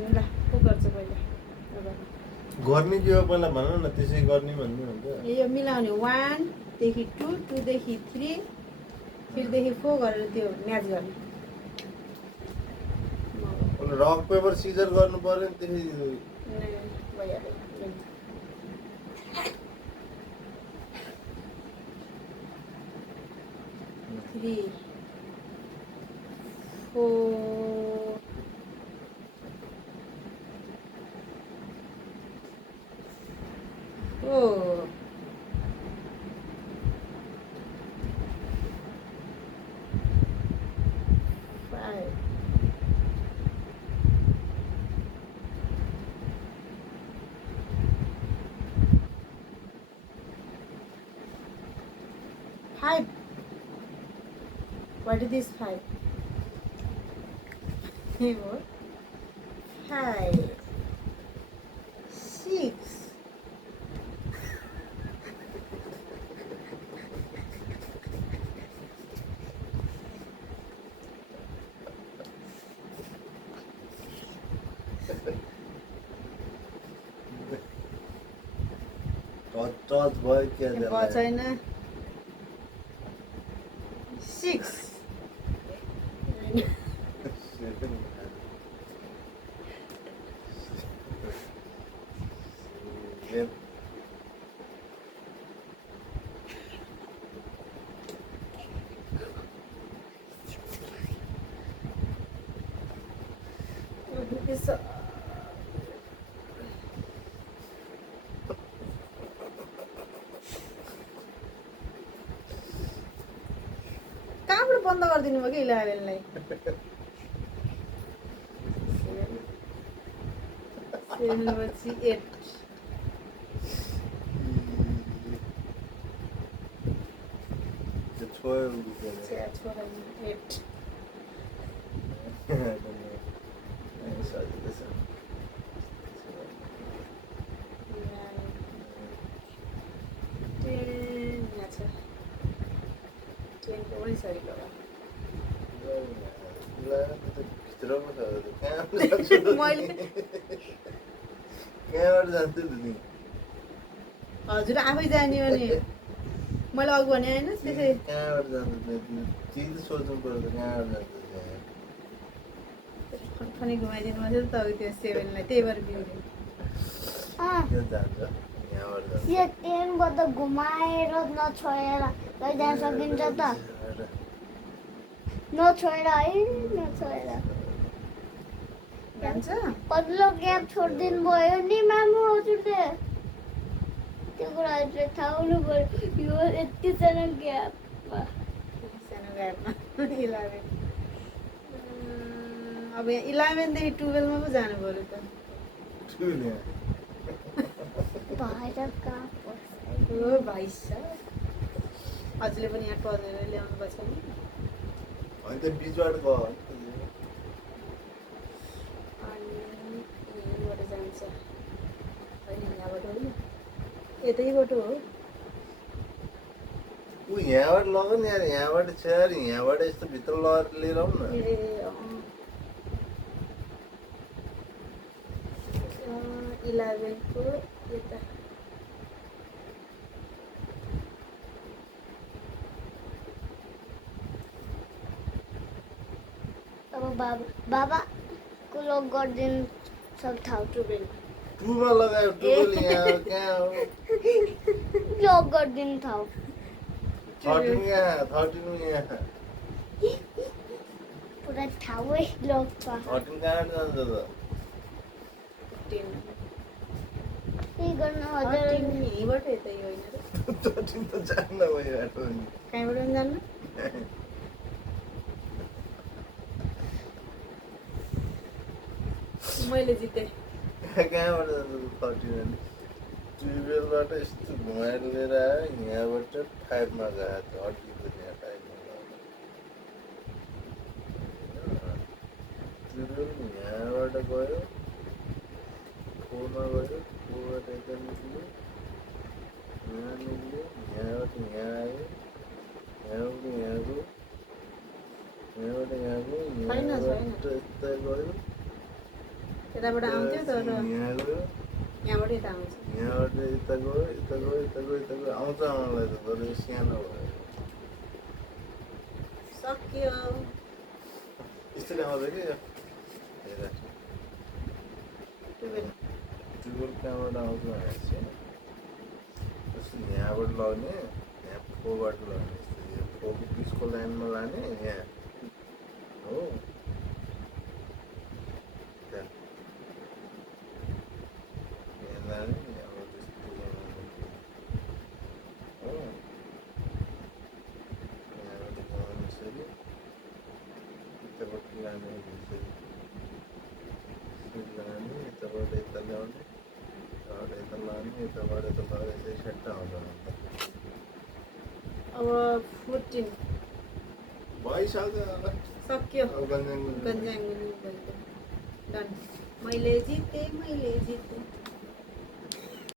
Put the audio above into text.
ल को गर्छ पहिला अब गर्ने के हो पहिला भन न त्यसै गर्ने भन्ने हुन्छ यो मिलाउने 1 देखि 2 2 देखि 3 3 देखि 4 गरेर त्यो म्याच गर्ने रक पेपर सिजर गर्नु पर्यो नि त्यसै भइहाल्यो 3 4 Oh. 5 5 What is this 5? 5 6 touch भयो के भयो छैन 6 कहाँबाट बन्द गरिदिनु भयो कि 11लाई 7 पछि 8 छोरा 8 हजुर आफै जाने हो नि मैले अघि भने होइन त्यसै कहाँबाट जान्छ चिज सोच्नु पर्छ कहाँबाट जान्छ फनी घुमाइदिनु पर्छ त त्यो 7लाई त्यही भएर बिउरे जान्छ यहाँबाट जान्छ यो 10 बाट घुमाएर नछोएर लैजान सकिन्छ त नछोएर है नछोएर जान्छ पल्लो ग्याप छोडिदिनु भयो नि मामु हजुरले त्यो कुरा चाहिँ थाहा हुनु पर्यो यो यति सानो ग्यापमा सानो ग्यापमा 11 अब यहाँ 11 देखि 12 मा पो जानु पर्यो त भएर कहाँ पर्छ ओ भाइ हजुरले पनि यहाँ पढेर ल्याउनु पर्छ नि अनि त बिचबाट गयो अनि यहीँबाट जान्छ होइन यहाँबाट होइन यतैबाट हो ऊ यहाँबाट लग नि यार यहाँबाट छ यार यहाँबाट यस्तो भित्र लगेर लिएर आउँ न ए 11 को यता अब बाबा को लग गरिदिनु सब थाहा टुबेल टुमा लगायो टुबल यहाँ कहाँ हो लग गरिदिनु थाहा 13 यहाँ पुरा ठाउँ लग 13 कहाँबाट जान्छ त 10 के गर्नु हजुर यहीँबाट यतै होइन र 13 त जान्न भयो बाटो नि कहीँबाट पनि जान्न मैले जितेँ कहाँबाट जान्छ 13 अनि 12बाट यस्तो घुमाएर लिएर आयो यहाँबाट 5 मा गएको अड्किँदैन यहाँ 5 मा यहाँबाट गयो 4 मा गयो 4 बाट यता निक्ल्यो यहाँ निक्ल्यो यहाँबाट यहाँ आयो यहाँबाट यहाँ गयो यहाँबाट यहाँ गयो यहाँबाट यता गयो यताबाट आउँथ्यो तर यहाँ गयो यहाँबाट यता आउँछ यहाँबाट यता गयो यता गयो यता गयो यता गयो आउँछ आउनलाई त तर यो सानो भयो सक्यो यस्तोले आउँछ कि यो हेर टुवेल्भ ट्युबवेल कहाँबाट आउँछ भनेपछि जस्तो यहाँबाट लग्ने यहाँ फोबाट लग्ने यस्तो यो फोको पिसको लाइनमा लाने यहाँ हो त्यहाँ यहाँ लाने यहाँबाट त्यस्तो बनाउने हो यहाँबाट बनाउने यसरी यताबाट लाने यसरी लाने यताबाट यता ल्याउने यताबाट यता लाने यताबाट यता लगेर यसरी सट्टा आउँछ अब 14 भइसक्यो होला सक्यो अब गन्जाङ गन्जाङ डन मैले जितेँ